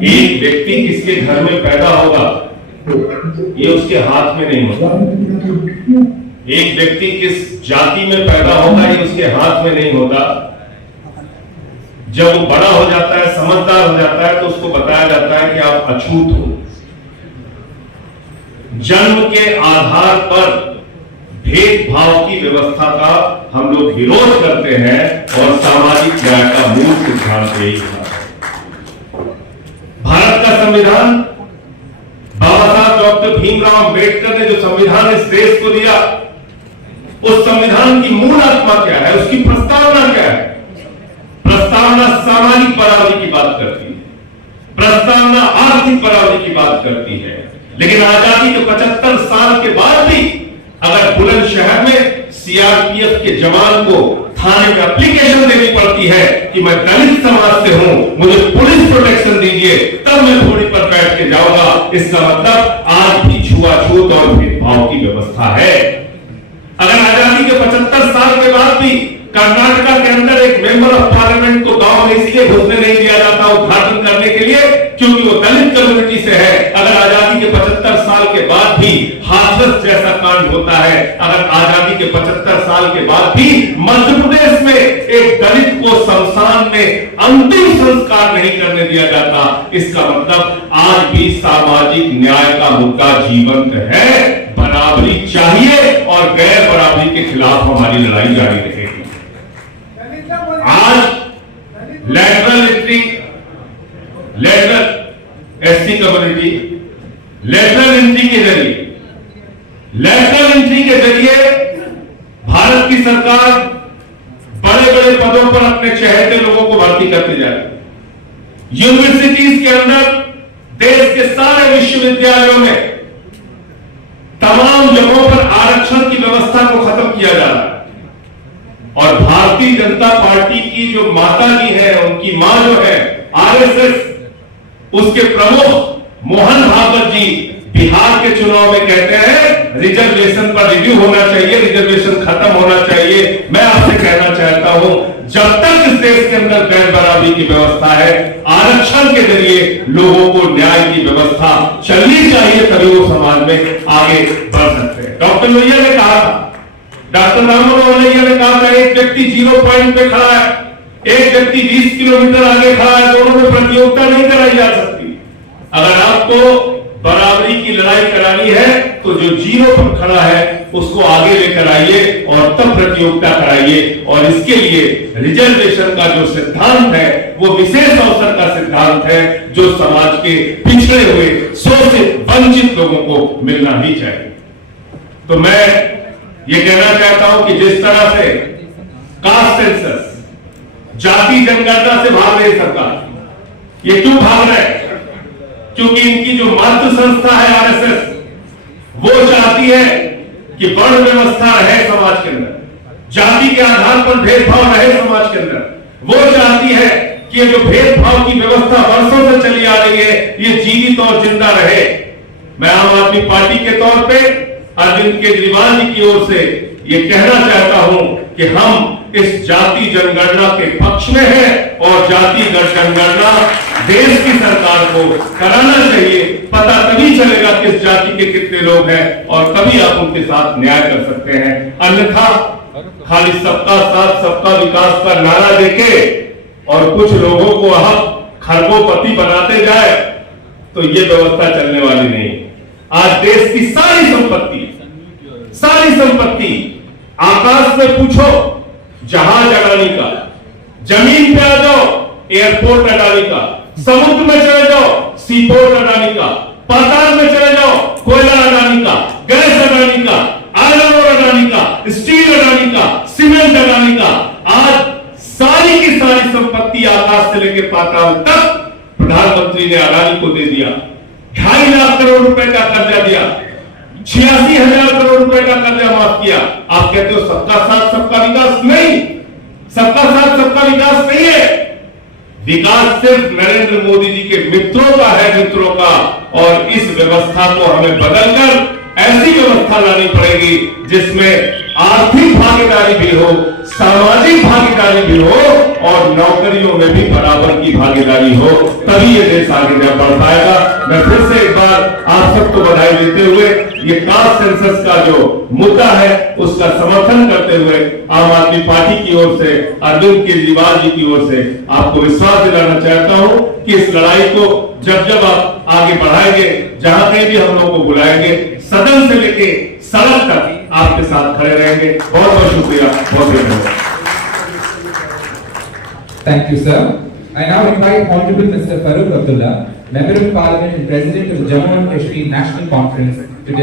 एक व्यक्ति किसके घर में पैदा होगा ये उसके हाथ में नहीं होता। एक व्यक्ति किस जाति में पैदा होगा ये उसके हाथ में नहीं होता। जब वो बड़ा हो जाता है, समझदार हो जाता है, तो उसको बताया जाता है कि आप अछूत हो। जन्म के आधार पर भेदभाव की व्यवस्था का हम लोग विरोध करते हैं और सामाजिक न्याय का मूल सिद्धांत यही था। भारत का संविधान, बाबा साहब डॉक्टर भीमराव अंबेडकर ने जो संविधान इस देश को दिया, उस संविधान की मूल आत्मा क्या है, उसकी प्रस्तावना क्या है? प्रस्तावना सामाजिक बराबरी की बात करती है, प्रस्तावना आर्थिक बराबरी की बात करती है। लेकिन आजादी के 75 साल के बाद भी अगर बुलंदशहर में सीआरपीएफ के जवान को थाने में एप्लीकेशन देनी पड़ती है कि मैं दलित समाज से हूं, मुझे पुलिस प्रोटेक्शन दीजिए, तब मैं घोड़ी पर बैठ के जाऊंगा, इसका मतलब आज भी छुआछूत और भेदभाव की व्यवस्था है। अगर आजादी के 75 साल के बाद भी कर्नाटका के अंदर एक मेंबर ऑफ पार्लियामेंट को गांव में इसलिए घुसने नहीं दिया जाता उद्घाटन करने के लिए क्योंकि वो दलित कम्युनिटी से है। अगर आजादी के 75 साल के बाद भी हाथरस जैसा कांड होता है, अगर आजादी के 75 साल के बाद भी मध्य प्रदेश में एक दलित को शमशान में अंतिम संस्कार नहीं करने दिया जाता, इसका मतलब आज भी सामाजिक न्याय का मुद्दा जीवंत है। बराबरी चाहिए और गैर बराबरी के खिलाफ हमारी लड़ाई जारी रहेगी। आज lateral SC community lateral entry के जरिए भारत की सरकार बड़े बड़े पदों पर अपने चहेते लोगों को भर्ती करते जा रही है। यूनिवर्सिटीज के अंदर देश के सारे विश्वविद्यालयों में तमाम जगहों पर आरक्षण की व्यवस्था को खत्म किया जा रहा है। और भारतीय जनता पार्टी की जो माता जी है, उनकी मां जो है आरएसएस, उसके प्रमुख मोहन भागवत जी बिहार के चुनाव में कहते हैं रिजर्वेशन पर रिव्यू होना चाहिए, रिजर्वेशन खत्म होना चाहिए। मैं आपसे कहना चाहता हूं, जब तक इस देश के अंदर गैर बराबरी की व्यवस्था है, आरक्षण के जरिए लोगों को न्याय की व्यवस्था चलनी चाहिए, तभी वो समाज में आगे बढ़ सकते हैं। डॉक्टर लोहिया ने कहा था, डॉक्टर राममनोहर लोहिया ने कहा था, एक व्यक्ति 0 पॉइंट पे खड़ा है, एक व्यक्ति 20 किलोमीटर आगे खड़ा है, दोनों में प्रतियोगिता नहीं कराई जा सकती। अगर आपको बराबरी की लड़ाई करानी है तो जो 0 पर खड़ा है उसको आगे लेकर आइए और तब प्रतियोगिता कराइए। और इसके लिए रिजर्वेशन का जो सिद्धांत है वो विशेष अवसर का सिद्धांत है, जो समाज के पिछड़े हुए, शोषित, वंचित लोगों को मिलना ही चाहिए। तो मैं ये कहना चाहता हूं कि जिस तरह से कास्ट सेंसस, जाति जनगणना से भाग रही सरकार, ये क्यों भाग रहे हैं? क्योंकि इनकी जो मातृ संस्था है आरएसएस, वो चाहती है कि वर्ण व्यवस्था रहे समाज के अंदर, जाति के आधार पर भेदभाव रहे समाज के अंदर। वो चाहती है कि ये जो भेदभाव की व्यवस्था वर्षों से चली आ रही है, ये जीवित और जिंदा रहे। मैं आम आदमी पार्टी के तौर पे अरविंद केजरीवाल जी की ओर से ये कहना चाहता हूं कि हम इस जाति जनगणना के पक्ष में हैं और जाति जनगणना देश की सरकार को कराना चाहिए। पता तभी चलेगा किस जाति के कितने लोग हैं और तभी आप उनके साथ न्याय कर सकते हैं। अन्यथा खाली सबका साथ सबका विकास का नारा देके और कुछ लोगों को हम खरबोपति बनाते जाए तो ये व्यवस्था चलने वाली नहीं। आज देश की सारी संपत्ति आकाश में पूछो जहाज अडानी का, जमीन पे आ जाओ एयरपोर्ट अडानी का, समुद्र में चले जाओ सीपोर्ट अडानी का, पाताल में चले जाओ कोयला अडानी का, गैस अडानी का, आयरन ओर अडानी का, स्टील अडानी का, सीमेंट अडानी का। आज सारी की सारी संपत्ति आकाश से लेकर पाताल तक प्रधानमंत्री ने अडानी को दे दिया। 2.5 लाख करोड़ रुपए का कर्जा दिया, 86,000 करोड़ रुपए का कर्जा माफ किया। आप कहते हो सबका साथ सबका विकास? नहीं, सबका साथ सबका विकास नहीं है। विकास सिर्फ नरेंद्र मोदी जी के मित्रों का है, मित्रों का। और इस व्यवस्था को हमें बदलकर ऐसी व्यवस्था लानी पड़ेगी जिसमें आर्थिक भागीदारी भी हो, सामाजिक भागीदारी भी हो और नौकरियों में भी बराबर की भागीदारी हो, तभी ये देश आगे बढ़ पाएगा। मैं फिर से एक बार आप सबको बधाई देते हुए ये कास्ट सेंसस का जो मुद्दा है उसका समर्थन करते हुए आम आदमी पार्टी की ओर से, अरविंद केजरीवाल जी की ओर से आपको विश्वास दिलाना चाहता हूं कि इस लड़ाई को जब आप आगे बढ़ाएंगे, जहां कहीं भी हम लोग को बुलाएंगे, सदन से लेके सड़क तक आपके साथ खड़े रहेंगे। बहुत बहुत शुक्रिया, बहुत धन्यवाद। Thank you, sir. I now invite Honorable Mr. Farooq Abdullah, Member of Parliament and President of Jammu and Kashmir National Conference, to